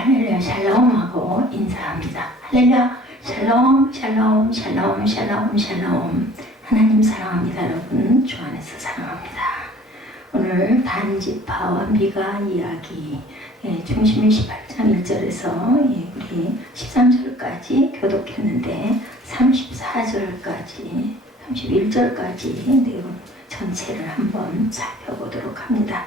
할렐루야 샬롬하고 인사합니다. 할렐루야 샬롬 샬롬 샬롬 샬롬 샬롬. 하나님 사랑합니다. 여러분 주 안에서 사랑합니다. 오늘 단지파와 미가 이야기 중심이 18장 1절에서 우리 13절까지 교독했는데 34절까지 31절까지 내용 전체를 한번 살펴보도록 합니다.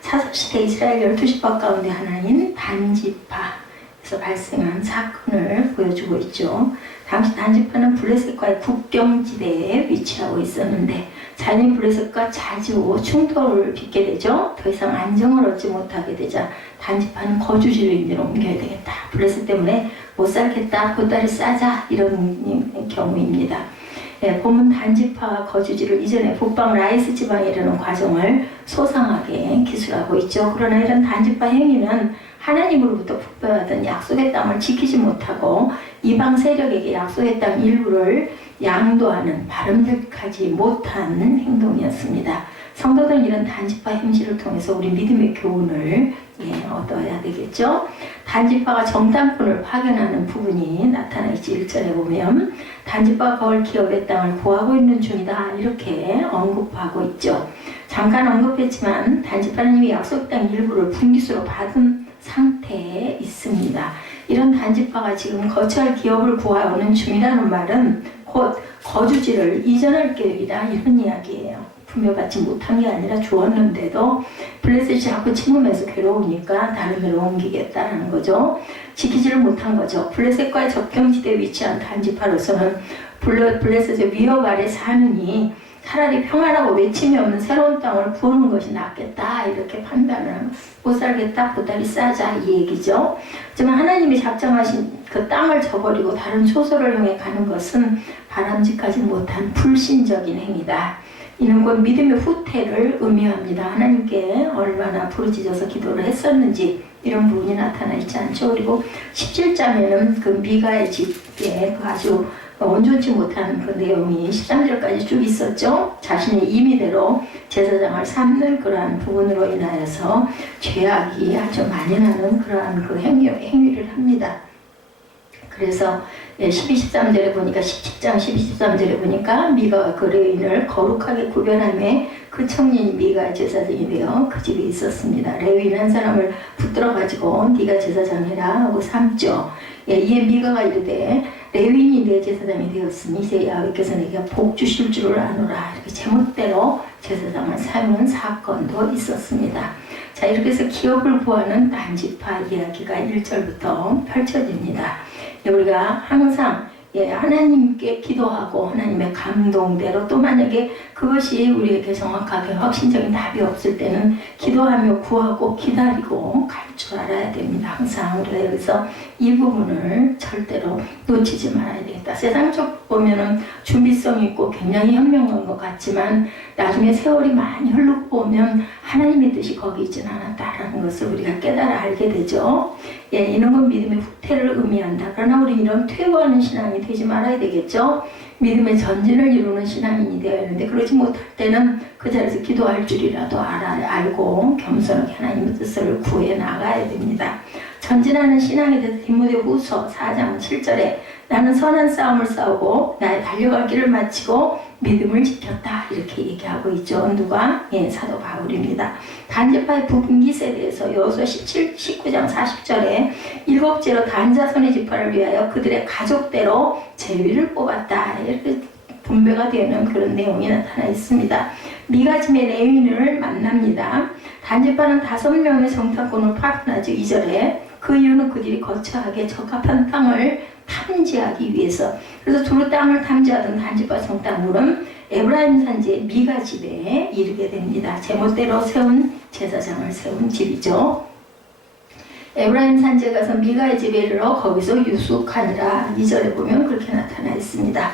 사사시대 이스라엘 12지파 가운데 하나인 단지파에서 발생한 사건을 보여주고 있죠. 당시 단지파는 블레셋과의 국경지대에 위치하고 있었는데 자연인 블레셋과 자주 충돌을 빚게 되죠. 더 이상 안정을 얻지 못하게 되자 단지파는 거주지를 이제는 옮겨야 되겠다. 블레셋 때문에 못 살겠다. 보따리 싸자. 이런 경우입니다. 본문 단지파 거주지를 이전에 북방 라이스 지방에 이르는 과정을 소상하게 기술하고 있죠. 그러나 이런 단지파 행위는 하나님으로부터 북배받은 약속의 땅을 지키지 못하고 이방 세력에게 약속의 땅 일부를 양도하는 바람직하지 못한 행동이었습니다. 성도들은 이런 단지파 행실을 통해서 우리 믿음의 교훈을 얻어야 되겠죠. 단지파가 정탐꾼을 파견하는 부분이 나타나 있지. 1절에 보면 단지파가 거울 기업의 땅을 구하고 있는 중이다 이렇게 언급하고 있죠. 잠깐 언급했지만 단지파는 이미 약속 땅 일부를 분기수로 받은 상태에 있습니다. 이런 단지파가 지금 거처할 기업을 구하는 중이라는 말은 곧 거주지를 이전할 계획이다 이런 이야기예요. 분별받지 못한 게 아니라 주었는데도 블레셋이 자꾸 침범해서 괴로우니까 다른 데로 옮기겠다는 거죠. 지키지를 못한 거죠. 블레셋과의 접경지대에 위치한 단지파로서는 블레셋의 위협 아래 사느니 차라리 평안하고 외침이 없는 새로운 땅을 구하는 것이 낫겠다 이렇게 판단을 하면 못 살겠다 보따리 싸자 이 얘기죠. 하지만 하나님이 작정하신 그 땅을 저버리고 다른 초소를 향해 가는 것은 바람직하지 못한 불신적인 행위다. 이는 곧 믿음의 후퇴를 의미합니다. 하나님께 얼마나 부르짖어서 기도를 했었는지 이런 부분이 나타나 있지 않죠. 그리고 17장에는 그 미가의 집에 그 아주 온전치 못한 그 내용이 13절까지 쭉 있었죠. 자신의 임의대로 제사장을 삼는 그러한 부분으로 인하여서 죄악이 아주 만연하는 그러한 그 행위를 합니다. 그래서 12, 13절에 보니까 17장 12, 13절에 보니까 미가와 그 레위인을 거룩하게 구별함에 그 청년이 미가 제사장이 되어 그 집에 있었습니다. 레위인 한 사람을 붙들어 가지고 네가 제사장이라 하고 삼죠. 이에 미가가 이르되 레위인이 내 제사장이 되었으니 이제 야훼께서 내게 복 주실 줄을 아노라. 이렇게 제멋대로 제사장을 삼은 사건도 있었습니다. 자, 이렇게 해서 기업을 구하는 단지파 이야기가 1절부터 펼쳐집니다. 우리가 항상 하나님께 기도하고 하나님의 감동대로 또 만약에 그것이 우리에게 정확하게 확신적인 답이 없을 때는 기도하며 구하고 기다리고 갈 줄 알아야 됩니다. 항상 우리가 여기서 이 부분을 절대로 놓치지 말아야 되겠다. 세상적으로 보면은 준비성이 있고 굉장히 현명한 것 같지만 나중에 세월이 많이 흐르고 보면 하나님의 뜻이 거기 있지는 않았다라는 것을 우리가 깨달아 알게 되죠. 이런 건 믿음의 후퇴를 의미한다. 그러나 우리 이런 퇴보하는 신앙이 되지 말아야 되겠죠. 믿음의 전진을 이루는 신앙인이 되어야 하는데 그러지 못할 때는 그 자리에서 기도할 줄이라도 알고 겸손하게 하나님의 뜻을 구해 나가야 됩니다. 전진하는 신앙에 대해서 디모데후서 4장 7절에 나는 선한 싸움을 싸우고 나의 달려갈 길을 마치고 믿음을 지켰다 이렇게 얘기하고 있죠. 누가? 사도 바울입니다. 단지파의 부분기 세대에서 여호수아 19장 40절에 7제로 단자손의 지파를 위하여 그들의 가족대로 제위를 뽑았다 이렇게 분배가 되는 그런 내용이 나타나 있습니다. 미가 집의 레위인을 만납니다. 단지파는 5명의 정탐꾼을 파견하죠. 2절에 그 이유는 그들이 거처하게 적합한 땅을 탐지하기 위해서. 그래서 두루 땅을 탐지하던 단지파 정탐꾼은 에브라임 산지의 미가 집에 이르게 됩니다. 제멋대로 세운 제사장을 세운 집이죠. 에브라임 산지에 가서 미가의 집에 이르러 거기서 유숙하니라. 2절에 보면 그렇게 나타나 있습니다.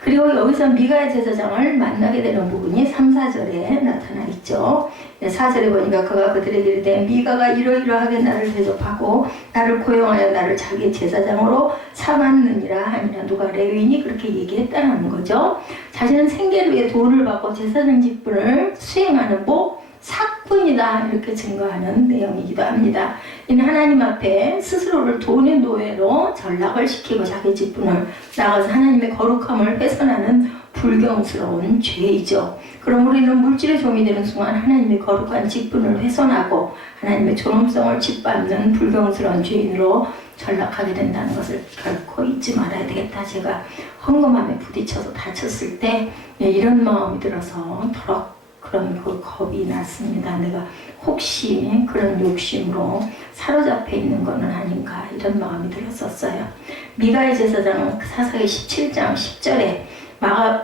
그리고 여기서 미가의 제사장을 만나게 되는 부분이 3, 4절에 나타나 있죠. 4절에 보니까 그가 그들에게 이르되 미가가 이러이러하게 나를 대접하고 나를 고용하여 나를 자기 제사장으로 삼았느니라 하니라. 누가? 레위인이 그렇게 얘기했다는 거죠. 자신은 생계를 위해 돈을 받고 제사장 직분을 수행하는 사꾼이다 이렇게 증거하는 내용이기도 합니다. 이는 하나님 앞에 스스로를 돈의 노예로 전락을 시키고 자기 직분을 나가서 하나님의 거룩함을 훼손하는 불경스러운 죄이죠. 그럼 우리는 물질의 종이 되는 순간 하나님의 거룩한 직분을 훼손하고 하나님의 존엄성을 짓밟는 불경스러운 죄인으로 전락하게 된다는 것을 결코 잊지 말아야 되겠다. 제가 헌금함에 부딪혀서 다쳤을 때 이런 마음이 들어서 더럽 그런 그 겁이 났습니다. 내가 혹시 그런 욕심으로 사로잡혀 있는 것은 아닌가 이런 마음이 들었었어요. 미가의 제사장 사사기 17장 10절에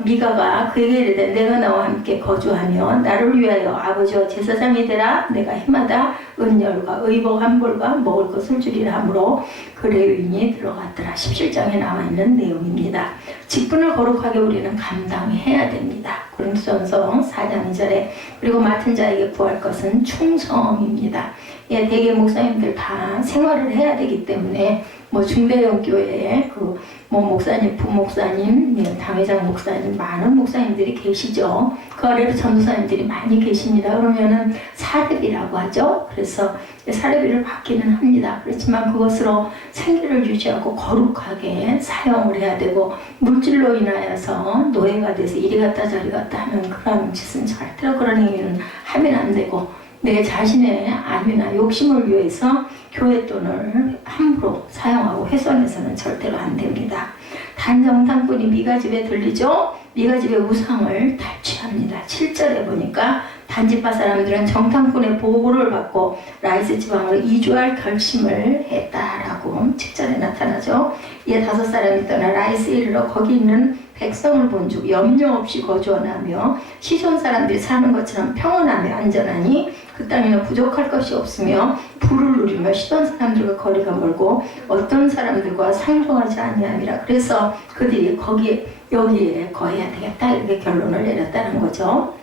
미가가 그에게 이르되 내가 나와 함께 거주하며 나를 위하여 아버지와 제사장이 되라. 내가 해마다 은열과 의복 한벌과 먹을 것을 주리라 하므로 그 레위인이 들어갔더라. 17장에 나와 있는 내용입니다. 직분을 거룩하게 우리는 감당해야 됩니다. 고린도전서 4장 2절에 그리고 맡은 자에게 구할 것은 충성입니다. 예, 대개 목사님들 다 생활을 해야 되기 때문에 중대형 교회에 목사님, 부목사님, 당회장 목사님, 많은 목사님들이 계시죠. 그 아래로 전도사님들이 많이 계십니다. 그러면은 사례비라고 하죠. 그래서 사례비를 받기는 합니다. 그렇지만 그것으로 생계를 유지하고 거룩하게 사용을 해야 되고 물질로 인하여서 노예가 돼서 이리 갔다 저리 갔다 하는 그런 짓은 절대로 그런 행위는 하면 안 되고 내 자신의 안위나 욕심을 위해서 교회 돈을 함부로 사용하고 훼손해서는 절대로 안 됩니다. 단정탐꾼이 미가 집에 들리죠. 미가 집의 우상을 탈취합니다. 7절에 보니까 단지파 사람들은 정탐꾼의 보고를 받고 라이스 지방으로 이주할 결심을 했다라고 7절에 나타나죠. 이에 5사람이 떠나 라이스에 이르러 거기 있는 백성을 본즉 염려 없이 거주하며 시손 사람들이 사는 것처럼 평온하며 안전하니 그 땅에는 부족할 것이 없으며 부를 누리며 시돈 사람들과 거리가 멀고 어떤 사람들과 상종하지 아니함이라. 그래서 그들이 여기에 거해야 되겠다 이렇게 결론을 내렸다는 거죠.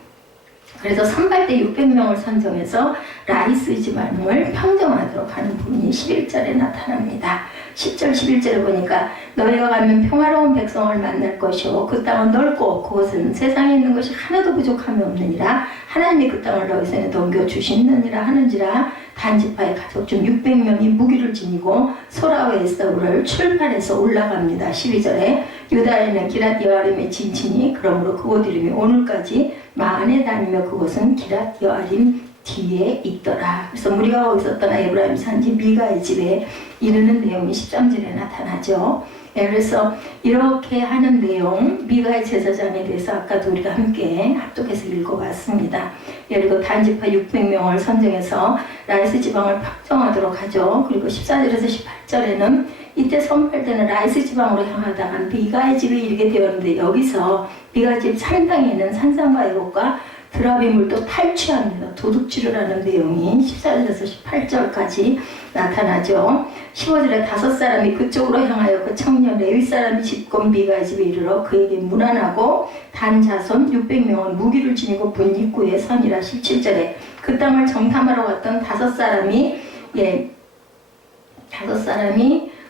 그래서 선발대 600명을 선정해서 라이스 지방을 평정하도록 하는 부분이 11절에 나타납니다. 10절 11절에 보니까 너희가 가면 평화로운 백성을 만날 것이요 그 땅은 넓고 그곳은 세상에 있는 것이 하나도 부족함이 없느니라. 하나님이 그 땅을 너희 손에 넘겨주시느니라 하는지라. 단지파의 가족 중 600명이 무기를 지니고 소라와 에사우를 출발해서 올라갑니다. 12절에 유다에는 기랏 여아림의 진친이 그러므로 그곳 이름이 오늘까지 마안에 다니며 그곳은 기랏 여아림 뒤에 있더라. 그래서 무리가 거기서 떠나 에브라임 산지 미가의 집에 이르는 내용이 13절에 나타나죠. 그래서 이렇게 하는 내용 미가의 제사장에 대해서 아까도 우리가 함께 합독해서 읽어봤습니다. 그리고 단지파 600명을 선정해서 라이스 지방을 확정하도록 하죠. 그리고 14절에서 18절에는 이때 선발되는 라이스 지방으로 향하다가 미가의 집에 이르게 되었는데 여기서 미가 집 산당에 있는 산상과 애곡과 드라빔을 또 탈취합니다. 도둑질을 하는 내용이 14절에서 18절까지 나타나죠. 15절에 5사람이 그쪽으로 향하여 그 청년 레위 사람이 집권 미가의 집에 이르러 그에게 문안하고 단 자손 600명은 무기를 지니고 문 입구에 서니라. 17절에 그 땅을 정탐하러 갔던 5사람이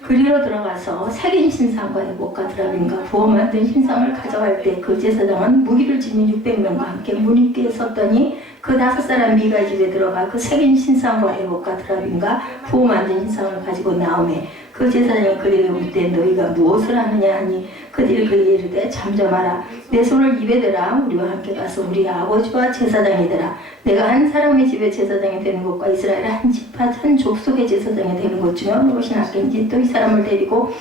그리로 들어가서 색인 신상과 애복과 드라빔과 부어 만든 신상을 가져갈 때 그 제사장은 무기를 지닌 600명과 함께 문 입구에 섰더니 그 5사람 미가 집에 들어가 그 색인 신상과 애복과 드라빔과 부어 만든 신상을 가지고 나오매 그 제사장이 그들에게 묻되 너희가 무엇을 하느냐 하니 그들이 그에게 이르되 잠잠하라. 내 손을 입에 대라. 우리와 함께 가서 우리 아버지와 제사장이 되라. 내가 한 사람의 집에 제사장이 되는 것과 이스라엘의 한 지파 한 족속의 제사장이 되는 것 중에 어느 것이 낫겠는지 또 이 사람을 데리고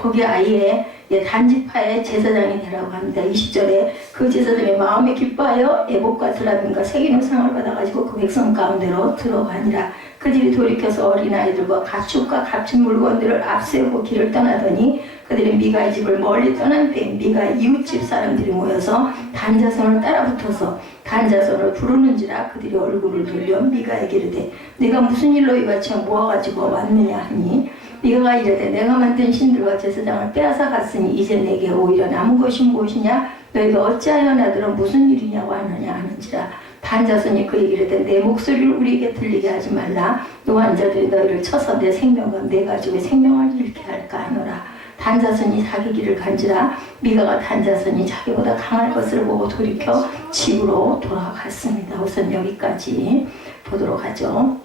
거기 아예 단지파의 제사장이 되라고 합니다. 20절에 그 제사장의 마음에 기뻐하여 애복과 드라빔과 색인 우상을 받아가지고 그 백성 가운데로 들어가니라. 그들이 돌이켜서 어린아이들과 가축과 값진 물건들을 앞세우고 길을 떠나더니 그들이 미가의 집을 멀리 떠난 때에 미가 이웃집 사람들이 모여서 단자손을 따라붙어서 단자손을 부르는지라. 그들이 얼굴을 돌려 미가에게 이르되 네가 무슨 일로 이같이 모아가지고 왔느냐 하니 미가가 이르되 내가 만든 신들과 제사장을 빼앗아 갔으니 이제 내게 오히려 남은 것이 무엇이냐. 너희가 어찌하여 나더러 무슨 일이냐고 하느냐 하는지라. 단자손이 그에게 이르되 내 목소리를 우리에게 들리게 하지 말라. 노한 자들이 너희를 쳐서 내 생명과 내 가족의 생명을 잃게 할까 하노라. 단자손이 자기 길을 간지라 미가가 단자손이 자기보다 강할 것을 보고 돌이켜 집으로 돌아갔습니다. 우선 여기까지 보도록 하죠.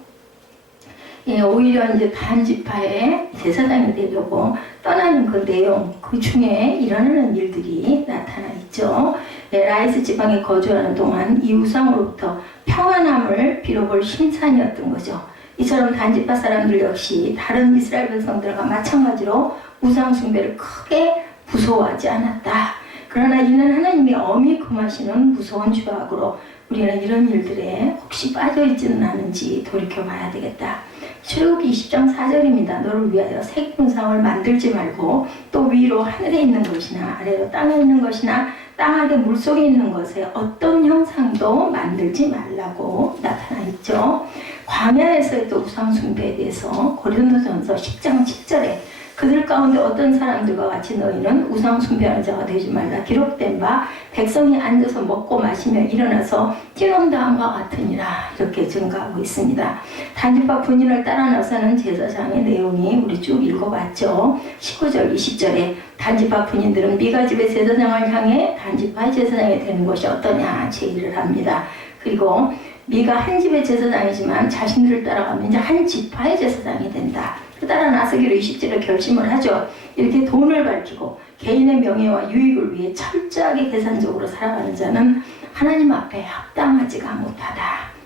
예, 오히려 이제 단지파의 제사장이 되려고 떠나는 그 내용, 그 중에 일어나는 일들이 나타나 있죠. 예, 라이스 지방에 거주하는 동안 이 우상으로부터 평안함을 빌어볼 신산이었던 거죠. 이처럼 단지파 사람들 역시 다른 이스라엘 백성들과 마찬가지로 우상 숭배를 크게 무서워하지 않았다. 그러나 이는 하나님이 엄히 금하시는 무서운 죄악으로 우리는 이런 일들에 혹시 빠져있지는 않은지 돌이켜봐야 되겠다. 출애굽기 20장 4절입니다. 너를 위하여 새 우상을 만들지 말고 또 위로 하늘에 있는 것이나 아래로 땅에 있는 것이나 땅 아래 물속에 있는 것에 어떤 형상도 만들지 말라고 나타나 있죠. 광야에서의 또 우상 숭배에 대해서 고린도전서 10장 10절에 그들 가운데 어떤 사람들과 같이 너희는 우상 숭배하는 자가 되지 말라. 기록된 바 백성이 앉아서 먹고 마시며 일어나서 뛰어온다함과 같으니라. 이렇게 증가하고 있습니다. 단지파 군인을 따라 나서는 제사장의 내용이 우리 쭉 읽어봤죠. 19절 20절에 단지파 군인들은 미가 집의 제사장을 향해 단지파의 제사장이 되는 것이 어떠냐 제의를 합니다. 그리고 미가 한 집의 제사장이지만 자신들을 따라가면 이제 한 지파의 제사장이 된다. 따라 나서기로 20절에 결심을 하죠. 이렇게 돈을 밝히고 개인의 명예와 유익을 위해 철저하게 계산적으로 살아가는 자는 하나님 앞에 합당하지가 못하다.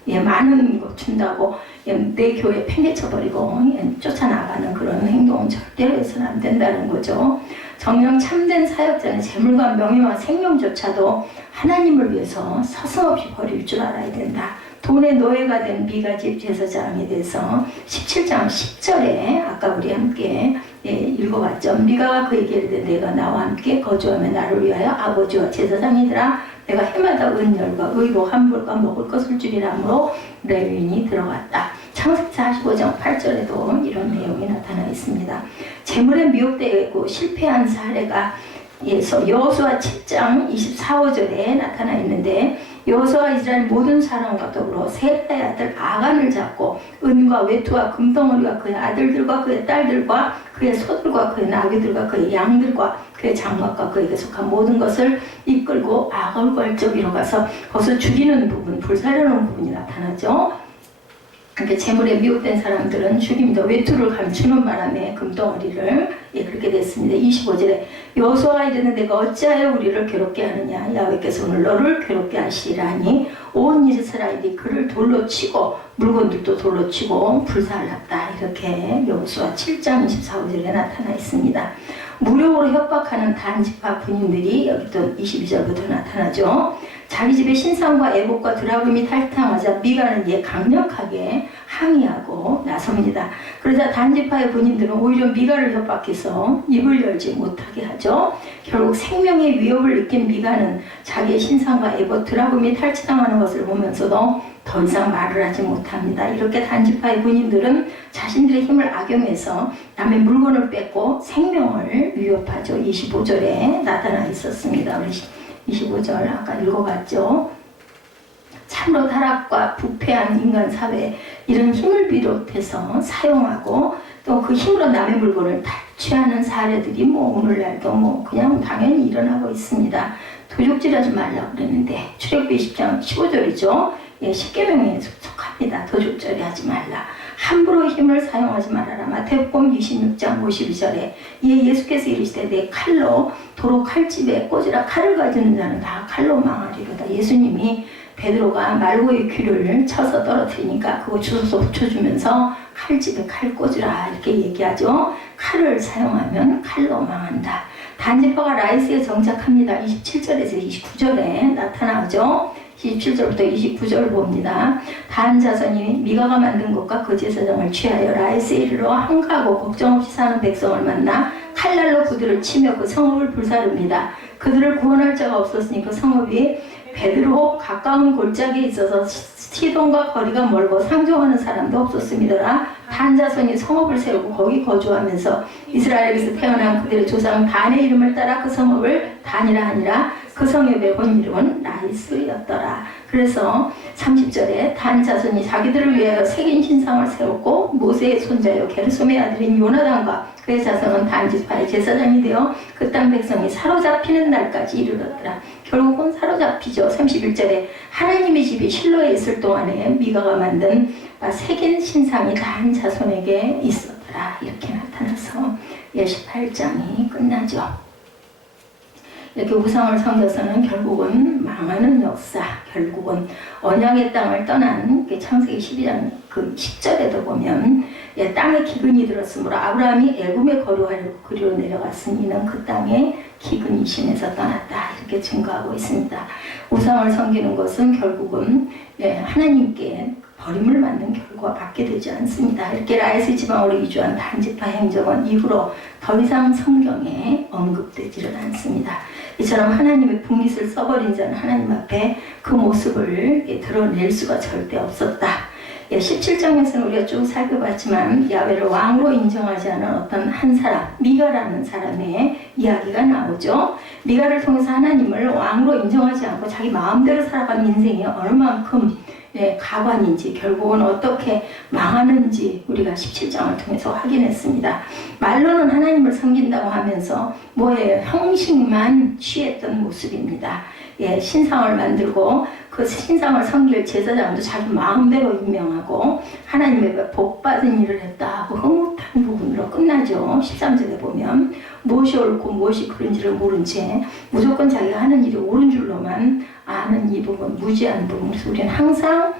예, 많은 거 준다고 내 교회 팽개쳐버리고 쫓아나가는 그런 행동은 절대로 해서는 안 된다는 거죠. 정령 참된 사역자는 재물과 명예와 생명조차도 하나님을 위해서 서슴없이 버릴 줄 알아야 된다. 돈의 노예가 된 미가 집 제사장에 대해서 17장 10절에 아까 우리 함께 읽어봤죠. 미가가 그에게 이르되 내가 나와 함께 거주하며 나를 위하여 아버지와 제사장이더라. 내가 해마다 은열과 의로 환불과 먹을 것을 주리라 하므로 레위인이 들어갔다. 창세기 45장 8절에도 이런 내용이 나타나 있습니다. 재물에 미혹되고 실패한 사례가 여호수아 7장 24, 5절에 나타나 있는데 여호수아가 이스라엘 모든 사람과 더불어 셀라의 아들 아간을 잡고 은과 외투와 금덩어리와 그의 아들들과 그의 딸들과 그의 소들과 그의 나귀들과 그의 양들과 그의 장막과 그에게 속한 모든 것을 이끌고 아걸과을 저기로 가서 거기서 죽이는 부분, 불살려놓은 부분이 나타나죠. 그러니까 재물에 미혹된 사람들은 죽임도 외투를 감추는 바람에 금덩어리를 그렇게 됐습니다. 25절에 여호수아가 이르되 내가 어찌하여 우리를 괴롭게 하느냐 야훼께서 오늘 너를 괴롭게 하시리라 하니 온 이스라엘이 그를 돌로 치고 물건들도 돌로 치고 불살랐다. 이렇게 여호수아 7장 24절에 나타나 있습니다. 무력으로 협박하는 단지파 군인들이 여기 또 22절부터 나타나죠. 자기 집의 신상과 애복과 드라금이 탈탕하자 미가는 강력하게 항의하고 나섭니다. 그러자 단지파의 군인들은 오히려 미가를 협박해서 입을 열지 못하게 하죠. 결국 생명의 위협을 느낀 미가는 자기의 신상과 애복 드라금이 탈취당하는 것을 보면서도 더 이상 말을 하지 못합니다. 이렇게 단지파의 군인들은 자신들의 힘을 악용해서 남의 물건을 뺏고 생명을 위협하죠. 25절에 나타나 있었습니다. 25절 아까 읽어봤죠. 참으로 타락과 부패한 인간 사회 이런 힘을 비롯해서 사용하고 또 그 힘으로 남의 물건을 탈취하는 사례들이 오늘날도 그냥 당연히 일어나고 있습니다. 도둑질하지 말라고 그랬는데 출애굽기 20장 15절이죠. 십계명에 속합니다. 도둑질이 하지 말라. 함부로 힘을 사용하지 말아라. 마태복음 26장 52절에 예수께서 이르시되 내 칼로 도로 칼집에 꽂으라. 칼을 가지는 자는 다 칼로 망하리로다. 예수님이 베드로가 말고의 귀를 쳐서 떨어뜨리니까 그거 주워서 붙여주면서 칼집에 칼 꽂으라 이렇게 얘기하죠. 칼을 사용하면 칼로 망한다. 단지파가 라이스에 정착합니다. 27절에서 29절에 나타나죠. 27절부터 29절을 봅니다. 단 자손이 미가가 만든 것과 그 제사장을 취하여 라이스에 이르러 한가하고 걱정 없이 사는 백성을 만나 칼날로 그들을 치며 그 성읍을 불사릅니다. 그들을 구원할 자가 없었으니 그 성읍이 베드로 가까운 골짜기에 있어서 시돈과 거리가 멀고 상종하는 사람도 없었습니다. 단 자손이 성읍을 세우고 거기 거주하면서 이스라엘에서 태어난 그들의 조상 단의 이름을 따라 그 성읍을 단이라 하니라. 그 성의 매번 이름은 라이스였더라. 그래서 30절에 단 자손이 자기들을 위하여 새긴 신상을 세웠고 모세의 손자요 게르솜의 아들인 요나단과 그의 자손은 단 지파의 제사장이 되어 그 땅 백성이 사로잡히는 날까지 이르렀더라. 결국은 사로잡히죠. 31절에 하나님의 집이 실로에 있을 동안에 미가가 만든 새긴 신상이 단 자손에게 있었더라. 이렇게 나타나서 18장이 끝나죠. 이렇게 우상을 섬겨서는 결국은 망하는 역사, 결국은 언약의 땅을 떠난 창세기 12장 그 10절에도 보면 땅에 기근이 들었으므로 아브라함이 애굽에 거류하려고 그리로 내려갔으니 이는 그 땅에 기근이 심해서 떠났다. 이렇게 증거하고 있습니다. 우상을 섬기는 것은 결국은 하나님께 버림을 맞는 결과가 받게 되지 않습니다. 이렇게 라이스 지방으로 이주한 단지파 행적은 이후로 더 이상 성경에 언급되지를 않습니다. 이처럼 하나님의 분깃을 써버린 자는 하나님 앞에 그 모습을 드러낼 수가 절대 없었다. 17장에서는 우리가 쭉 살펴봤지만 야훼를 왕으로 인정하지 않은 어떤 한 사람, 미가라는 사람의 이야기가 나오죠. 미가를 통해서 하나님을 왕으로 인정하지 않고 자기 마음대로 살아간 인생이 얼만큼 가관인지 결국은 어떻게 망하는지 우리가 17장을 통해서 확인했습니다. 말로는 하나님을 섬긴다고 하면서 뭐예요? 형식만 취했던 모습입니다. 신상을 만들고 그 신상을 섬길 제사장도 자기 마음대로 임명하고 하나님의 복받은 일을 했다 하고 흐뭇한 부분으로 끝나죠. 13절에 보면 무엇이 옳고 무엇이 그른지를 모른 채 무조건 자기가 하는 일이 옳은 줄로만 아는 이 부분, 무지한 부분. 그래서 우리는 항상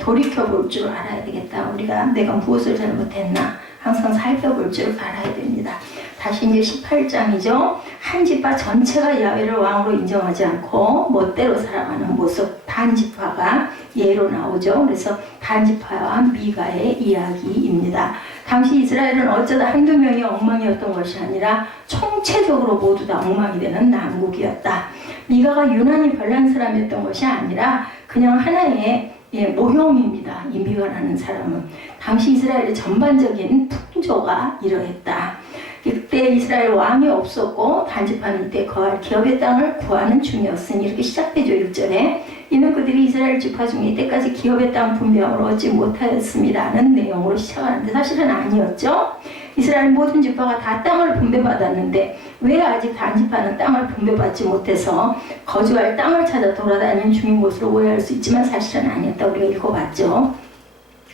돌이켜볼 줄 알아야 되겠다. 우리가 내가 무엇을 잘못했나 항상 살펴볼 줄 알아야 됩니다. 다시 이제 18장이죠. 한 지파 전체가 야훼를 왕으로 인정하지 않고 멋대로 살아가는 모습, 단 지파가 예로 나오죠. 그래서 단 지파와 미가의 이야기입니다. 당시 이스라엘은 어쩌다 한두 명이 엉망이었던 것이 아니라 총체적으로 모두 다 엉망이 되는 난국이었다. 미가가 유난히 별난 사람이었던 것이 아니라 그냥 하나의 모형입니다. 이 미가라는 사람은 당시 이스라엘의 전반적인 풍조가 이러했다. 이때 이스라엘 왕이 없었고 단지파는 이때 거할 기업의 땅을 구하는 중이었으니 이렇게 시작되죠. 1절에 이는 그들이 이스라엘 지파 중에 이때까지 기업의 땅 분배함을 얻지 못하였습니다는 내용으로 시작하는데 사실은 아니었죠. 이스라엘 모든 지파가 다 땅을 분배받았는데 왜 아직 단지파는 땅을 분배받지 못해서 거주할 땅을 찾아 돌아다니는 중인 것으로 오해할 수 있지만 사실은 아니었다. 우리가 읽어봤죠.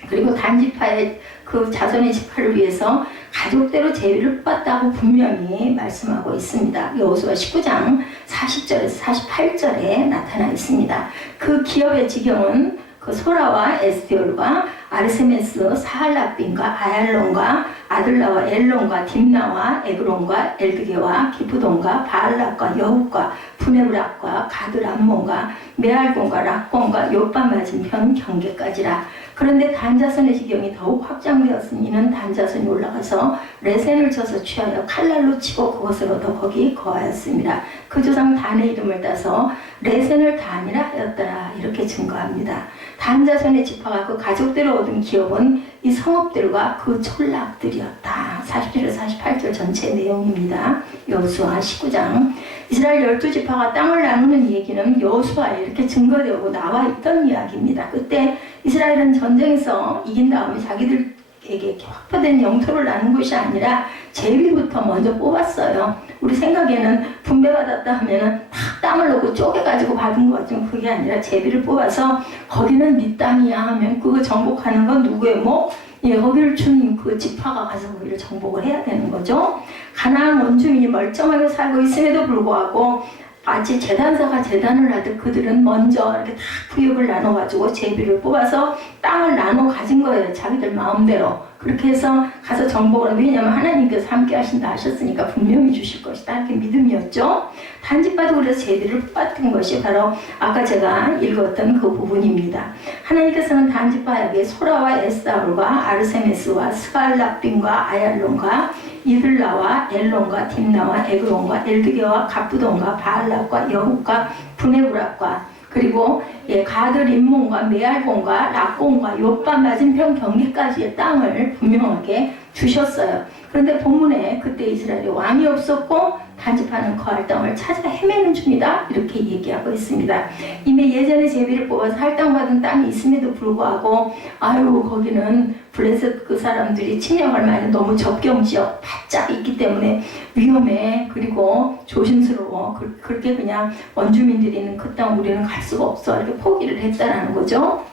그리고 단지파의 그 자손의 지파를 위해서 가족대로 제비를 뽑았다고 분명히 말씀하고 있습니다. 여호수아 19장 40절에서 48절에 나타나 있습니다. 그 기업의 지경은 그 소라와 에스디올과 아르세메스, 사할라빈과 아얄론과 아들라와 엘론과 딥나와 에그론과 엘드게와 기프돈과 바알락과 여훗과 부네브락과 가드람몬과 메알곤과 락곤과 요빠 맞은편 경계까지라. 그런데 단자손의 지경이 더욱 확장되었으니 이는 단자손이 올라가서 레센을 쳐서 취하여 칼날로 치고 그것으로 더 거기 거하였습니다. 그 조상 단의 이름을 따서 레센을 단이라 하였더라. 이렇게 증거합니다. 단자손의 지파가 그 가족대로 얻은 기업은 이 성읍들과 그 촌락들이었다. 40절에서 48절 전체 내용입니다. 여호수아 19장. 이스라엘 12지파가 땅을 나누는 얘기는 여호수아에 이렇게 증거되고 나와 있던 이야기입니다. 그때 이스라엘은 전쟁에서 이긴 다음에 자기들에게 확보된 영토를 나눈 것이 아니라 제비부터 먼저 뽑았어요. 우리 생각에는 분배받았다 하면은 다 땅을 놓고 쪼개가지고 받은 것 같지만 그게 아니라 제비를 뽑아서 거기는 네 땅이야 하면 그거 정복하는 건 누구의 뭐? 거기를 준 그 지파가 가서 거기를 정복을 해야 되는 거죠. 가나안 원주민이 멀쩡하게 살고 있음에도 불구하고 마치 재단사가 재단을 하듯 그들은 먼저 이렇게 다 구역을 나눠가지고 제비를 뽑아서 땅을 나눠 가진 거예요. 자기들 마음대로. 그렇게 해서 가서 정복을 하고, 왜냐하면 하나님께서 함께 하신다 하셨으니까 분명히 주실 것이다. 이렇게 믿음이었죠. 단지파도 그래서 제비를 뽑았던 것이 바로 아까 제가 읽었던 그 부분입니다. 하나님께서는 단지파에게 소라와 에스다올과 아르세메스와 스갈락빈과 아얄론과 이들라와 엘론과 딥나와 에그론과 엘드게와 갑부돈과 바알락과 여훗과 부네브락과 그리고 가드 림몬과 메알본과 락본과 욥바 맞은편 경계까지의 땅을 분명하게 주셨어요. 그런데 본문에 그때 이스라엘에 왕이 없었고 단지파는 거할 땅을 찾아 헤매는 중이다 이렇게 얘기하고 있습니다. 이미 예전에 제비를 뽑아서 할당받은 땅이 있음에도 불구하고 아유 거기는 블레셋 그 사람들이 침략할 만한 너무 접경지역 바짝 있기 때문에 위험해 그리고 조심스러워 그렇게 그냥 원주민들이 있는 그 땅 우리는 갈 수가 없어 이렇게 포기를 했다라는 거죠.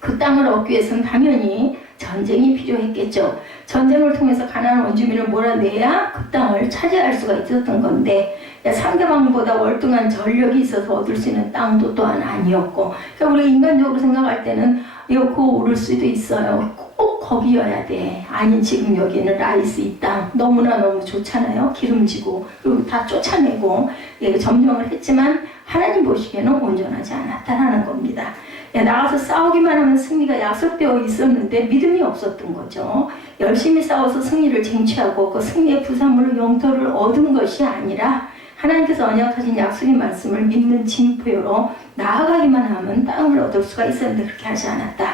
그 땅을 얻기 위해서는 당연히 전쟁이 필요했겠죠. 전쟁을 통해서 가나안 원주민을 몰아내야 그 땅을 차지할 수가 있었던 건데 상대방보다 월등한 전력이 있어서 얻을 수 있는 땅도 또한 아니었고 그러니까 우리가 인간적으로 생각할 때는 이거 그거 오를 수도 있어요. 꼭 거기여야 돼. 아니 지금 여기는 라이스 이 땅 너무나 너무 좋잖아요. 기름지고 그리고 다 쫓아내고 점령을 했지만 하나님 보시기에는 온전하지 않았다라는 겁니다. 나가서 싸우기만 하면 승리가 약속되어 있었는데 믿음이 없었던 거죠. 열심히 싸워서 승리를 쟁취하고 그 승리의 부산물로 영토를 얻은 것이 아니라 하나님께서 언약하신 약속의 말씀을 믿는 징표로 나아가기만 하면 땅을 얻을 수가 있었는데 그렇게 하지 않았다.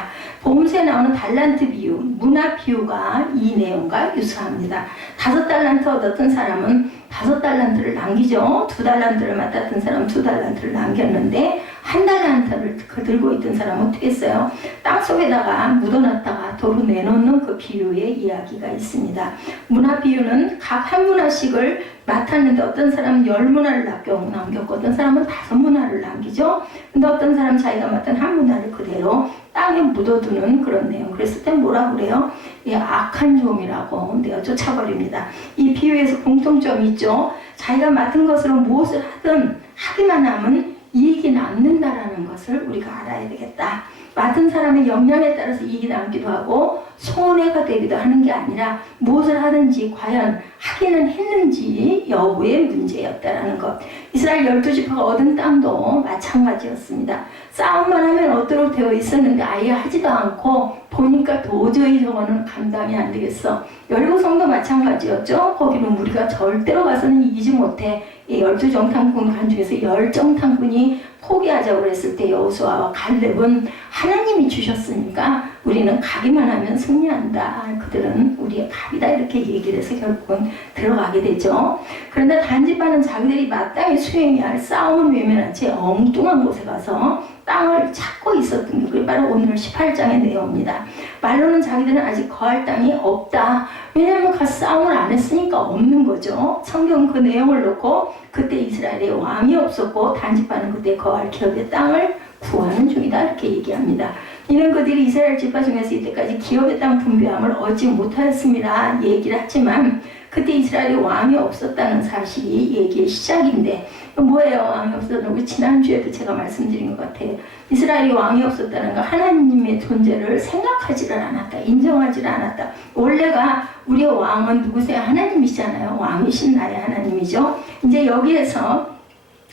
복음서에 나오는 달란트 비유, 문화 비유가 이 내용과 유사합니다. 5달란트 얻었던 사람은 5달란트를 남기죠. 2달란트를 맡았던 사람은 2달란트를 남겼는데 1달란트를 들고 있던 사람은 어떻게 했어요? 땅속에다가 묻어놨다가 도로 내놓는 그 비유의 이야기가 있습니다. 문화 비유는 각 한 문화씩을 맡았는데 어떤 사람은 10문화를 남겼고 어떤 사람은 5문화를 남기죠. 근데 어떤 사람 자기가 맡은 한 문화를 그대로 땅에 묻어두는 그런 내용. 그랬을 때 뭐라 그래요? 악한 종이라고 내가 쫓아버립니다. 이 비유에서 공통점이 있죠. 자기가 맡은 것으로 무엇을 하든 하기만 하면 이익이 남는다라는 것을 우리가 알아야 되겠다. 맡은 사람의 역량에 따라서 이익이 남기도 하고 손해가 되기도 하는 게 아니라 무엇을 하든지 과연 하기는 했는지 여부의 문제였다라는 것. 이스라엘 12지파가 얻은 땅도 마찬가지였습니다. 싸움만 하면 얻도록 되어 있었는데 아예 하지도 않고 보니까 도저히 저거는 감당이 안 되겠어. 여리고성도 마찬가지였죠. 거기는 우리가 절대로 가서는 이기지 못해. 이 12정탐꾼 간 중에서 10정탐꾼이 포기하자고 했을 때 여호수아와 갈렙은 하나님이 주셨으니까 우리는 가기만 하면 승리한다. 그들은 우리의 밥이다. 이렇게 얘기를 해서 결국은 들어가게 되죠. 그런데 단지파는 자기들이 마땅히 수행해야 할 싸움을 외면한 채 엉뚱한 곳에 가서 땅을 찾고 있었던 게 그게 바로 오늘 18장의 내용입니다. 말로는 자기들은 아직 거할 땅이 없다. 왜냐하면 가서 싸움을 안 했으니까 없는 거죠. 성경은 그 내용을 놓고 그때 이스라엘에 왕이 없었고 단지파는 그때 거할 기업의 땅을 구하는 중이다 이렇게 얘기합니다. 이는 그들이 이스라엘 지파 중에서 이때까지 기업의 땅 분배함을 얻지 못하였습니다 얘기를 하지만 그때 이스라엘에 왕이 없었다는 사실이 얘기의 시작인데 뭐예요? 왕이 없었다는 거 지난주에도 제가 말씀드린 것 같아요. 이스라엘이 왕이 없었다는 거 하나님의 존재를 생각하지를 않았다. 인정하지를 않았다. 원래가 우리의 왕은 누구세요? 하나님이시잖아요. 왕이신 나의 하나님이죠. 이제 여기에서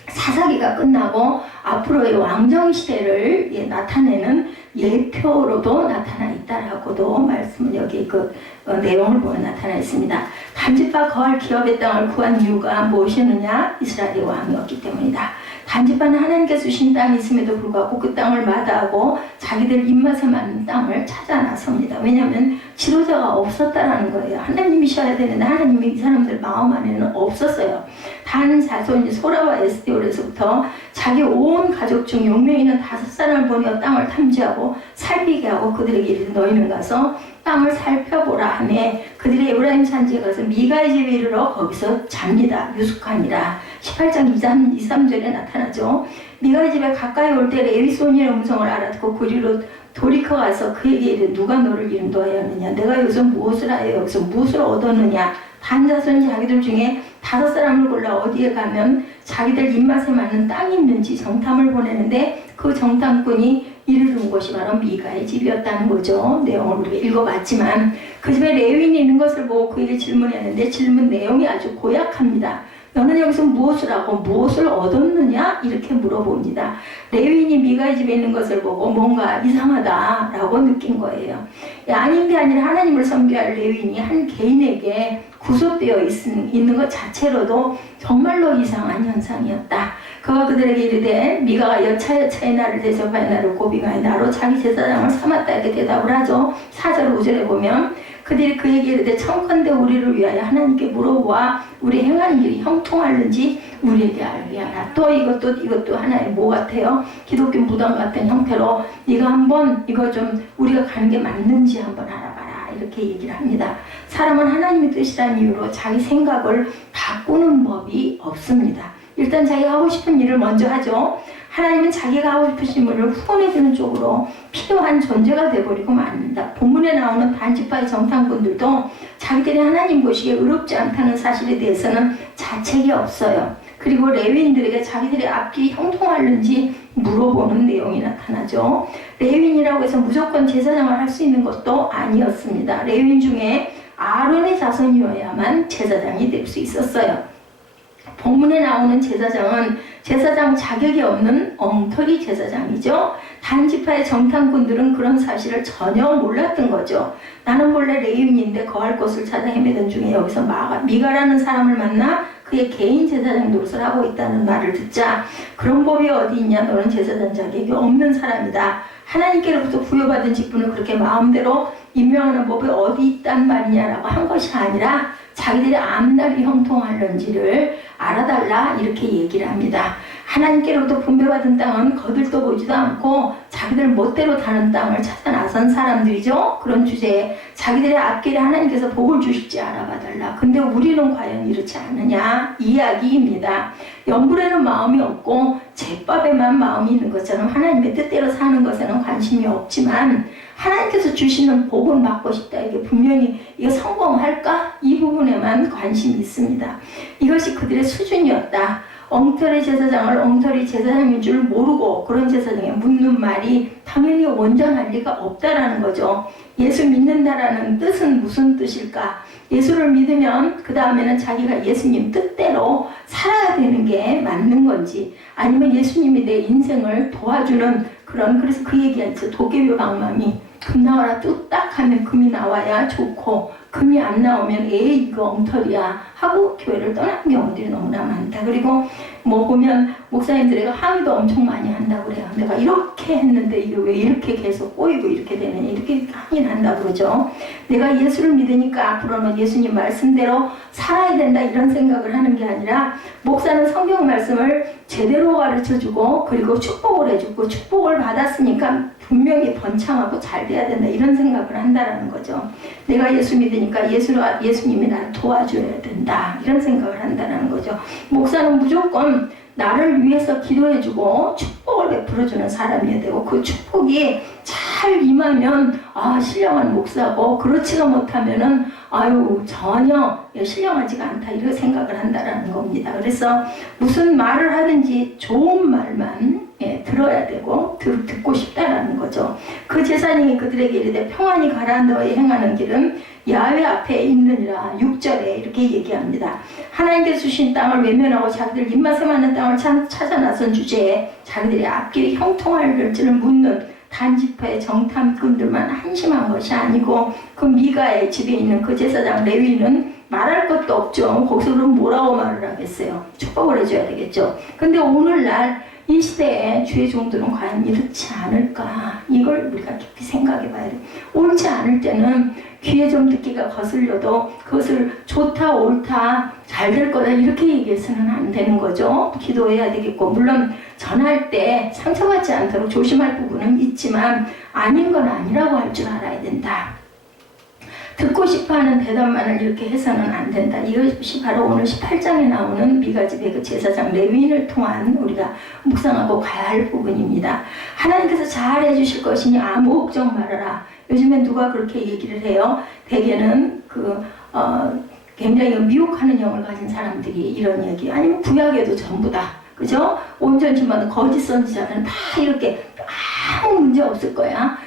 사사기가 끝나고 앞으로의 왕정시대를 나타내는 예표로도 나타나 있다라고도 말씀은 여기 그 내용을 보면 나타나 있습니다. 단지파 거할 기업의 땅을 구한 이유가 무엇이었느냐? 이스라엘의 왕이었기 때문이다. 단지파는 하나님께서 주신 땅이 있음에도 불구하고 그 땅을 마다하고 자기들 입맛에 맞는 땅을 찾아 나섭니다. 왜냐하면 지도자가 없었다라는 거예요. 하나님이셔야 되는데 하나님이 이 사람들 마음 안에는 없었어요. 단 자손 소라와 에스테올에서부터 자기 온 가족 중 6명 있는 5사람을 보내어 땅을 탐지하고 살피게 하고 그들에게 이르되 너희는 가서 땅을 살펴보라 하며 그들이 에브라임 산지에 가서 미가의 집에 이르러 거기서 잡니다. 유숙하니라. 18장 2, 3절에 나타나죠. 미가의 집에 가까이 올 때 레위 소년의 음성을 알아듣고 그리로 돌이켜 가서 그에게 이르되 누가 너를 인도하였느냐? 내가 여기서 무엇을 하여 여기서 무엇을 얻었느냐? 단자손이 자기들 중에 5사람을 골라 어디에 가면 자기들 입맛에 맞는 땅이 있는지 정탐을 보내는데 그 정탐꾼이 이르는 곳이 바로 미가의 집이었다는 거죠. 내용을 우리가 읽어봤지만 그 집에 레위인이 있는 것을 보고 그에게 질문했는데 질문 내용이 아주 고약합니다. 너는 여기서 무엇을 하고 무엇을 얻었느냐? 이렇게 물어봅니다. 레위인이 미가의 집에 있는 것을 보고 뭔가 이상하다라고 느낀 거예요. 아닌 게 아니라 하나님을 섬겨야 할 레위인이 한 개인에게 구속되어 있는 것 자체로도 정말로 이상한 현상이었다. 그가 그들에게 이르되 미가가 여차여차의 나를 대접하여 나를 고빙하여 나로 자기 제사장을 삼았다 이렇게 대답을 하죠. 4절 5절에 보면 그들이 그에게 이르되 청컨대 우리를 위하여 하나님께 물어보아 우리 행하는 길이 형통하는지 우리에게 알게 하라. 또 이것도 하나의 뭐 같아요? 기독교 무당 같은 형태로 네가 한번 이거 좀 우리가 가는 게 맞는지 한번 알아봐라 이렇게 얘기를 합니다. 사람은 하나님의 뜻이라는 이유로 자기 생각을 바꾸는 법이 없습니다. 일단 자기가 하고 싶은 일을 먼저 하죠. 하나님은 자기가 하고 싶으신 일을 후원해주는 쪽으로 필요한 존재가 되어버리고 맙니다. 본문에 나오는 반지파의 정탐꾼들도 자기들이 하나님 보시기에 의롭지 않다는 사실에 대해서는 자책이 없어요. 그리고 레위인들에게 자기들의 앞길이 형통하는지 물어보는 내용이 나타나죠. 레위인이라고 해서 무조건 제사장을 할 수 있는 것도 아니었습니다. 레위인 중에 아론의 자손이어야만 제사장이 될 수 있었어요. 본문에 나오는 제사장은 제사장 자격이 없는 엉터리 제사장이죠. 단지파의 정탐꾼들은 그런 사실을 전혀 몰랐던 거죠. 나는 본래 레위인인데 거할 곳을 찾아 헤매던 중에 여기서 미가라는 사람을 만나 그의 개인 제사장 노릇을 하고 있다는 말을 듣자 그런 법이 어디 있냐, 너는 제사장 자격이 없는 사람이다. 하나님께로부터 부여받은 직분을 그렇게 마음대로 임명하는 법이 어디 있단 말이냐라고 한 것이 아니라 자기들의 앞날이 형통할런지를 알아달라 이렇게 얘기를 합니다. 하나님께로부터 분배받은 땅은 거들떠 보지도 않고 자기들 멋대로 다는 땅을 찾아 나선 사람들이죠. 그런 주제에 자기들의 앞길에 하나님께서 복을 주실지 알아봐달라. 근데 우리는 과연 이렇지 않느냐 이야기입니다. 영불에는 마음이 없고 제밥에만 마음이 있는 것처럼 하나님의 뜻대로 사는 것에는 관심이 없지만 하나님께서 주시는 복은 받고 싶다. 이게 분명히 이거 성공할까? 이 부분에만 관심이 있습니다. 이것이 그들의 수준이었다. 엉터리 제사장을 엉터리 제사장인 줄 모르고 그런 제사장에 묻는 말이 당연히 온전할 리가 없다라는 거죠. 예수 믿는다라는 뜻은 무슨 뜻일까? 예수를 믿으면 그 다음에는 자기가 예수님 뜻대로 살아야 되는 게 맞는 건지, 아니면 예수님이 내 인생을 도와주는 그래서 그 얘기가 있죠. 도깨비 방망이 금 나와라 뚝딱 하면 금이 나와야 좋고 금이 안 나오면 에이 이거 엉터리야 하고 교회를 떠나는 경우들이 너무나 많다. 그리고 뭐 보면 목사님들에게 항의도 엄청 많이 한다고 그래요. 내가 이렇게 했는데 이게 왜 이렇게 계속 꼬이고 이렇게 되느냐 이렇게 항의를 한다고 그러죠. 내가 예수를 믿으니까 앞으로는 예수님 말씀대로 살아야 된다 이런 생각을 하는 게 아니라 목사는 성경 말씀을 제대로 가르쳐주고 그리고 축복을 해주고 축복을 받았으니까 분명히 번창하고 잘 돼야 된다 이런 생각을 한다라는 거죠. 내가 예수 믿으니까 예수님이 나를 도와줘야 된다 이런 생각을 한다는 거죠. 목사는 무조건 나를 위해서 기도해주고 축복을 베풀어주는 사람이어야 되고 그 축복이 잘 임하면 신령한 목사고 그렇지가 못하면은 전혀 신령하지가 않다 이렇게 생각을 한다라는 겁니다. 그래서 무슨 말을 하든지 좋은 말만 들어야 되고 듣고 싶다라는 거죠. 그 제사장이 그들에게 이르되 평안히 가라 너희 행하는 길은 야훼 앞에 있느니라. 6절에 이렇게 얘기합니다. 하나님께서 주신 땅을 외면하고 자기들 입맛에 맞는 땅을 찾아 나선 주제에 자기들의 앞길이 형통할지를 묻는 단지파의 정탐꾼들만 한심한 것이 아니고 그 미가의 집에 있는 그 제사장 레위는 말할 것도 없죠. 거기서 그럼 뭐라고 말을 하겠어요. 축복을 해줘야 되겠죠. 근데 오늘날 이 시대에 주의 종들은 과연 이렇지 않을까? 이걸 우리가 깊이 생각해 봐야 돼. 옳지 않을 때는 귀에 좀 듣기가 거슬려도 그것을 좋다 옳다 잘 될 거다 이렇게 얘기해서는 안 되는 거죠. 기도해야 되겠고 물론 전할 때 상처받지 않도록 조심할 부분은 있지만 아닌 건 아니라고 할 줄 알아야 된다. 듣고 싶어하는 대답만을 이렇게 해서는 안 된다. 이것이 바로 오늘 18장에 나오는 미가 집의 그 제사장 레위인을 통한 우리가 묵상하고 가야 할 부분입니다. 하나님께서 잘 해주실 것이니 아무 걱정 말아라. 요즘에 누가 그렇게 얘기를 해요. 대개는 굉장히 미혹하는 영을 가진 사람들이 이런 얘기, 아니면 구약에도 전부 다 그죠? 온전히만 거짓 선지자는 다 이렇게 아무 문제 없을 거야.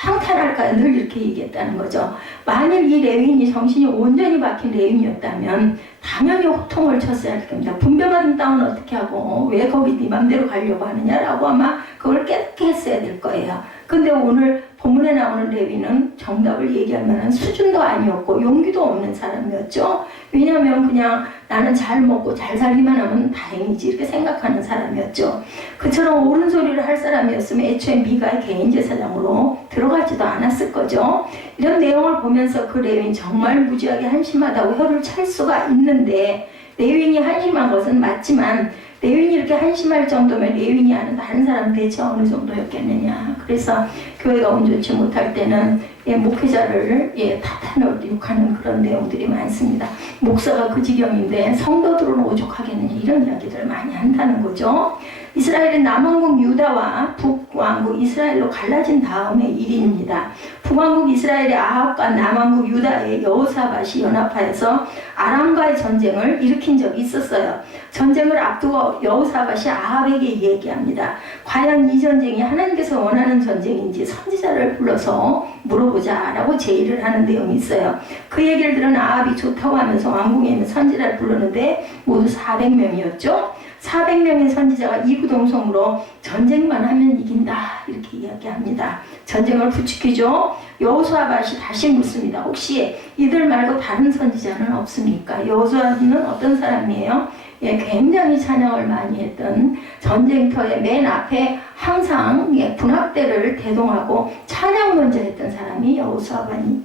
평탄할 거야. 늘 이렇게 얘기했다는 거죠. 만일 이 레위인이 정신이 온전히 박힌 레위인이었다면 당연히 호통을 쳤어야 할 겁니다. 분배받은 땅은 어떻게 하고 왜 거기 네 맘대로 가려고 하느냐라고 아마 그걸 깨닫게 했어야 될 거예요. 근데 오늘 본문에 나오는 레위는 정답을 얘기할 만한 수준도 아니었고 용기도 없는 사람이었죠. 왜냐하면 그냥 나는 잘 먹고 잘 살기만 하면 다행이지 이렇게 생각하는 사람이었죠. 그처럼 옳은 소리를 할 사람이었으면 애초에 미가의 개인 제사장으로 들어가지도 않았을 거죠. 이런 내용을 보면서 그 레위인 정말 무지하게 한심하다고 혀를 찰 수가 있는데, 레위인이 한심한 것은 맞지만 레위인이 이렇게 한심할 정도면 레위인이 아는 다른 사람 대체 어느 정도였겠느냐. 그래서 교회가 온전치 못할 때는 목회자를 탓하는 욕하는 그런 내용들이 많습니다. 목사가 그 지경인데 성도들은 오죽하겠느냐 이런 이야기들을 많이 한다는 거죠. 이스라엘은 남왕국 유다와 북왕국 이스라엘로 갈라진 다음의 일입니다. 북왕국 이스라엘의 아합과 남왕국 유다의 여호사밧이 연합하여서 아람과의 전쟁을 일으킨 적이 있었어요. 전쟁을 앞두고 여호사밧이 아합에게 얘기합니다. 과연 이 전쟁이 하나님께서 원하는 전쟁인지 선지자를 불러서 물어보자 라고 제의를 하는 내용이 있어요. 그 얘기를 들은 아합이 좋다고 하면서 왕궁에 있는 선지자를 불렀는데 모두 400명이었죠. 400명의 선지자가 이구동성으로 전쟁만 하면 이긴다 이렇게 이야기합니다. 전쟁을 부추기죠. 여호수아밧이 다시 묻습니다. 혹시 이들 말고 다른 선지자는 없습니까? 여호수아는 어떤 사람이에요? 굉장히 찬양을 많이 했던, 전쟁터의 맨 앞에 항상 군합대를 대동하고 찬양 먼저 했던 사람이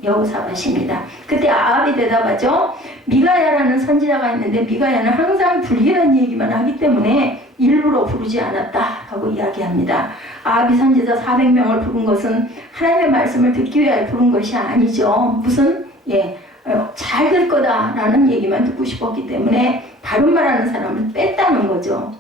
여호사밧입니다. 그때 아합이 대답하죠. 미가야라는 선지자가 있는데 미가야는 항상 불길한 얘기만 하기 때문에 일부러 부르지 않았다라고 이야기합니다. 아합이 선지자 400명을 부른 것은 하나님의 말씀을 듣기 위하여 부른 것이 아니죠. 무슨 잘 될 거다라는 얘기만 듣고 싶었기 때문에 바른 말하는 사람을 뺐다는 거죠.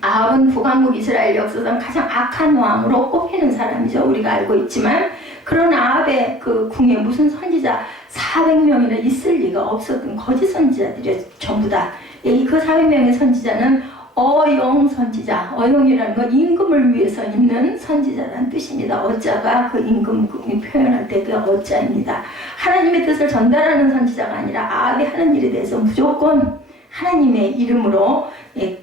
아합은 북왕국 이스라엘 역사상 가장 악한 왕으로 꼽히는 사람이죠. 우리가 알고 있지만 그런 아합의 그 궁에 무슨 선지자 400명이나 있을 리가 없었던 거짓 선지자들이 전부 다. 그 400명의 선지자는 어용 선지자, 어용이라는 건 임금을 위해서 있는 선지자라는 뜻입니다. 어자가 그 임금이 표현할 때 그 어자입니다. 하나님의 뜻을 전달하는 선지자가 아니라 아합이 하는 일에 대해서 무조건 하나님의 이름으로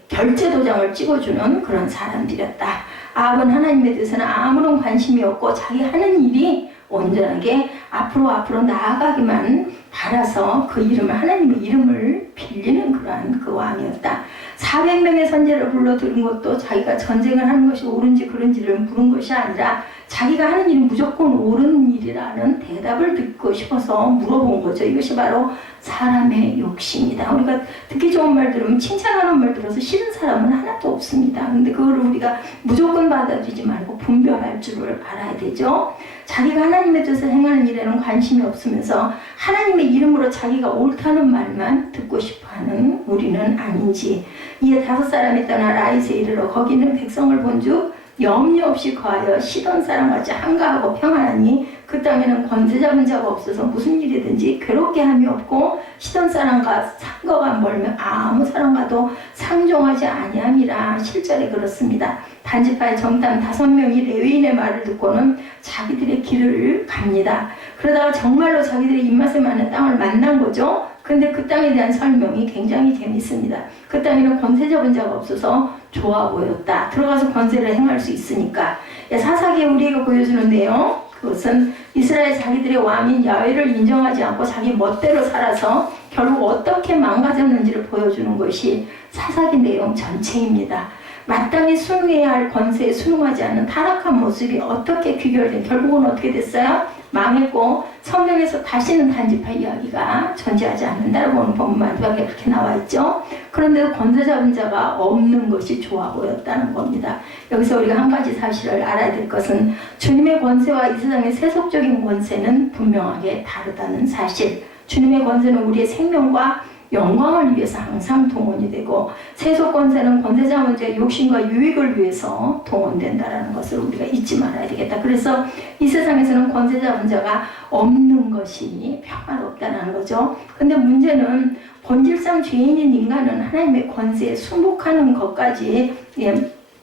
결제 도장을 찍어주는 그런 사람들이었다. 아합은 하나님의 뜻에는 아무런 관심이 없고 자기 하는 일이 온전하게 앞으로 나아가기만 바라서 그 이름을, 하나님의 이름을 빌리는 그러한 그 왕이었다. 400명의 선지자를 불러 들은 것도 자기가 전쟁을 하는 것이 옳은지 그른지를 물은 것이 아니라 자기가 하는 일은 무조건 옳은 일이라는 대답을 듣고 싶어서 물어본 거죠. 이것이 바로 사람의 욕심이다. 우리가 듣기 좋은 말 들으면, 칭찬하는 말 들어서 싫은 사람은 하나도 없습니다. 근데 그거를 우리가 무조건 받아들이지 말고 분별할 줄을 알아야 되죠. 자기가 하나님의 뜻을 행하는 일에는 관심이 없으면서 하나님의 이름으로 자기가 옳다는 말만 듣고 싶어하는 우리는 아닌지. 이에 5사람이 떠나 라이스에 이르러 거기 있는 백성을 본즉 염려 없이 거하여 시돈 사람같이 한가하고 평안하니 그 땅에는 권세 잡은 자가 없어서 무슨 일이든지 괴롭게 함이 없고 시돈 사람과 상거가 멀며 아무 사람과도 상종하지 아니함이라. 7절에 그렇습니다. 단지파의 정탐 5명이 레위인의 말을 듣고는 자기들의 길을 갑니다. 그러다가 정말로 자기들의 입맛에 맞는 땅을 만난 거죠. 근데 그 땅에 대한 설명이 굉장히 재밌습니다. 그 땅에는 권세 잡은 자가 없어서 좋아 보였다. 들어가서 권세를 행할 수 있으니까. 사사기에 우리에게 보여주는 내용, 그것은 이스라엘 자기들의 왕인 야훼를 인정하지 않고 자기 멋대로 살아서 결국 어떻게 망가졌는지를 보여주는 것이 사사기 내용 전체입니다. 마땅히 순응해야 할 권세에 순응하지 않는 타락한 모습이 어떻게 귀결된, 결국은 어떻게 됐어요? 망했고 성경에서 다시는 단지파 이야기가 존재하지 않는다라고 하는 본문 마지막에 그렇게 나와 있죠. 그런데도 권세 잡은 자가 없는 것이 좋아 보였다는 겁니다. 여기서 우리가 한 가지 사실을 알아야 될 것은 주님의 권세와 이 세상의 세속적인 권세는 분명하게 다르다는 사실. 주님의 권세는 우리의 생명과 영광을 위해서 항상 동원이 되고, 세속 권세는 권세 잡은 자의 욕심과 유익을 위해서 동원된다는 것을 우리가 잊지 말아야 되겠다. 그래서 이 세상에서는 권세 잡은 자가 없는 것이 평화롭다는 거죠. 근데 문제는 본질상 죄인인 인간은 하나님의 권세에 순복하는 것까지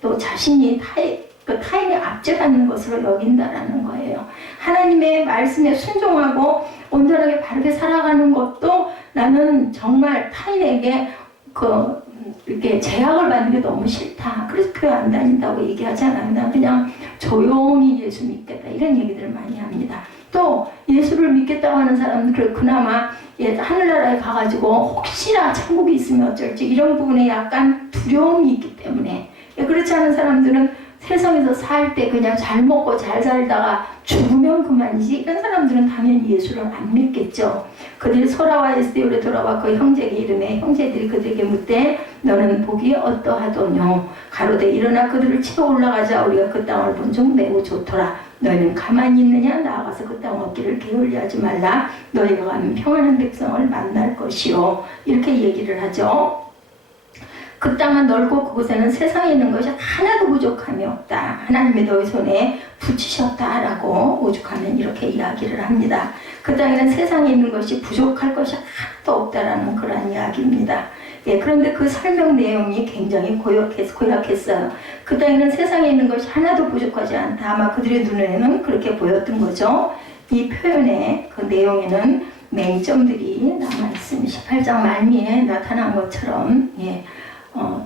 또 자신이 타인의 압제받는 것으로 여긴다라는 거예요. 하나님의 말씀에 순종하고 온전하게 바르게 살아가는 것도 나는 정말 타인에게 이렇게 제약을 받는 게 너무 싫다. 그래서 교회 안 다닌다고 얘기하잖아요. 난 그냥 조용히 예수 믿겠다. 이런 얘기들을 많이 합니다. 또 예수를 믿겠다고 하는 사람들 그나마 하늘나라에 가가지고 혹시나 천국이 있으면 어쩔지 이런 부분에 약간 두려움이 있기 때문에 그렇지 않은 사람들은 세상에서 살 때 그냥 잘 먹고 잘 살다가 죽으면 그만이지 이런 사람들은 당연히 예수를 안 믿겠죠. 그들이 소라와 에스대울에 돌아와 그 형제에게 이르매 형제들이 그들에게 묻되 너는 복이 어떠하더뇨. 가로되 일어나 그들을 치러 올라가자. 우리가 그 땅을 본즉 매우 좋더라. 너희는 가만히 있느냐. 나아가서 그 땅 얻기를 게을리하지 말라. 너희가 가면 평안한 백성을 만날 것이요. 이렇게 얘기를 하죠. 그 땅은 넓고 그곳에는 세상에 있는 것이 하나도 부족함이 없다. 하나님의 너희 손에 붙이셨다라고 오죽하면 이렇게 이야기를 합니다. 그 땅에는 세상에 있는 것이 부족할 것이 하나도 없다라는 그런 이야기입니다. 그런데 그 설명 내용이 굉장히 고약했어요. 그 땅에는 세상에 있는 것이 하나도 부족하지 않다. 아마 그들의 눈에는 그렇게 보였던 거죠. 이 표현의 그 내용에는 맹점들이 남아있습니다. 18장 말미에 나타난 것처럼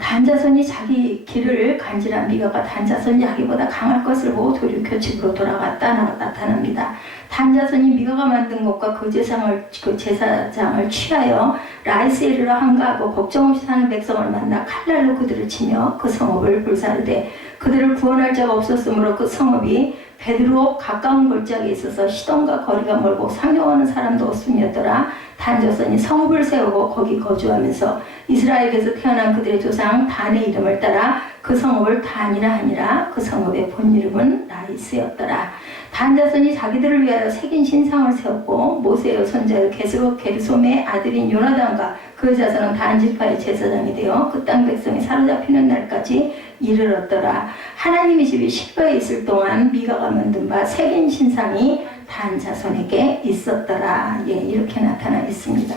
단자손이 자기 길을 간질한 미가가 단자손이 자기보다 강할 것을 보고 돌이켜 집으로 돌아갔다 나타납니다. 단자손이 미가가 만든 것과 그 제사장을 취하여 라이스에르라 항가하고 걱정 없이 사는 백성을 만나 칼날로 그들을 치며 그 성읍을 불사르되 그들을 구원할 자가 없었으므로 그 성읍이 베드로 가까운 골짜기에 있어서 시돈과 거리가 멀고 상종하는 사람도 없음이었더라. 단자손이 성읍을 세우고 거기 거주하면서 이스라엘에서 태어난 그들의 조상 단의 이름을 따라 그 성읍을 단이라 하니라. 그 성읍의 본 이름은 라이스였더라. 단자손이 자기들을 위하여 새긴 신상을 세웠고 모세의 손자여 게르솜의 아들인 요나단과 그 자손은 단지파의 제사장이 되어 그 땅 백성이 사로잡히는 날까지 이르렀더라. 하나님의 집이 실로에 있을 동안 미가가 만든 바 새긴 신상이 단자손에게 있었더라. 이렇게 나타나 있습니다.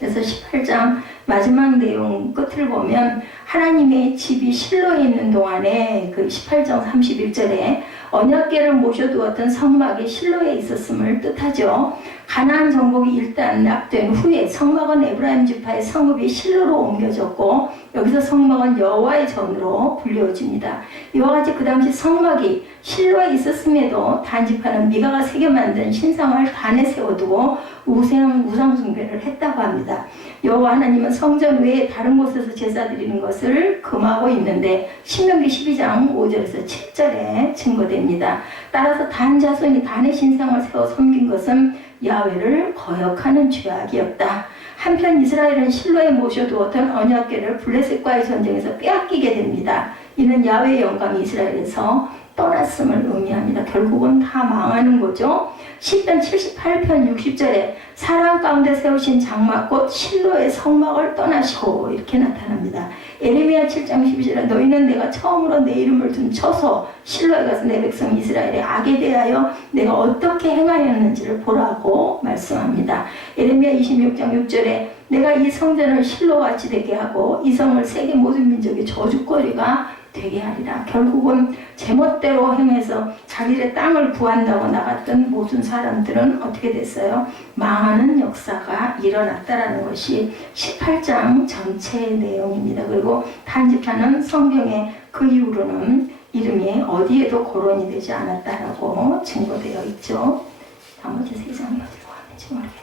그래서 18장 마지막 내용 끝을 보면 하나님의 집이 실로에 있는 동안에 그 18장 31절에 언약궤를 모셔두었던 성막이 실로에 있었음을 뜻하죠. 가나안 정복이 일단 낙된 후에 성막은 에브라임 지파의 성읍이 실로로 옮겨졌고 여기서 성막은 여호와의 전으로 불려집니다. 이와 같이 그 당시 성막이 실로에 있었음에도 단지파는 미가가 새겨 만든 신상을 단에 세워두고 우상 숭배를 했다고 합니다. 여호와 하나님은 성전 외에 다른 곳에서 제사 드리는 것을 금하고 있는데 신명기 12장 5절에서 7절에 증거됩니다. 따라서 단 자손이 단의 신상을 세워 섬긴 것은 야훼를 거역하는 죄악이었다. 한편 이스라엘은 실로에 모셔두었던 언약궤를 블레셋과의 전쟁에서 빼앗기게 됩니다. 이는 야훼의 영광이 이스라엘에서 떠났음을 의미합니다. 결국은 다 망하는 거죠. 시편 78편 60절에 사람 가운데 세우신 장막곧 실로의 성막을 떠나시고 이렇게 나타납니다. 에레미야 7장 12절에 너희는 내가 처음으로 내 이름을 둔 처소 실로에 가서 내 백성 이스라엘의 악에 대하여 내가 어떻게 행하였는지를 보라고 말씀합니다. 에레미야 26장 6절에 내가 이 성전을 실로같이 되게 하고 이 성을 세계 모든 민족의 저주거리가 되게 하리라. 결국은 제멋대로 행해서 자기의 땅을 구한다고 나갔던 모든 사람들은 어떻게 됐어요? 망하는 역사가 일어났다라는 것이 18장 전체의 내용입니다. 그리고 단지파는 성경에 그 이후로는 이름이 어디에도 거론이 되지 않았다라고 증거되어 있죠. 나머지 세 장이 어디로 가는지 모르겠네요.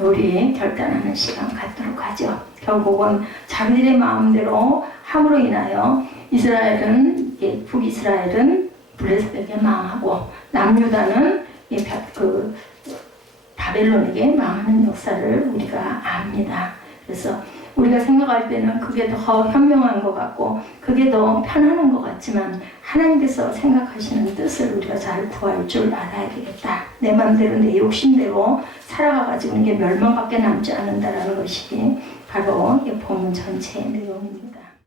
우리 결단하는 시간 갖도록 하죠. 결국은 자기들의 마음대로 함으로 인하여 이스라엘은 북이스라엘은 블레셋에게 망하고 남유다는 바벨론에게 망하는 역사를 우리가 압니다. 그래서 우리가 생각할 때는 그게 더 현명한 것 같고 그게 더 편안한 것 같지만 하나님께서 생각하시는 뜻을 우리가 잘 구할 줄 알아야 되겠다. 내 맘대로 내 욕심대로 살아가가지고 이게 멸망밖에 남지 않는다라는 것이 바로 이 본문 전체의 내용입니다.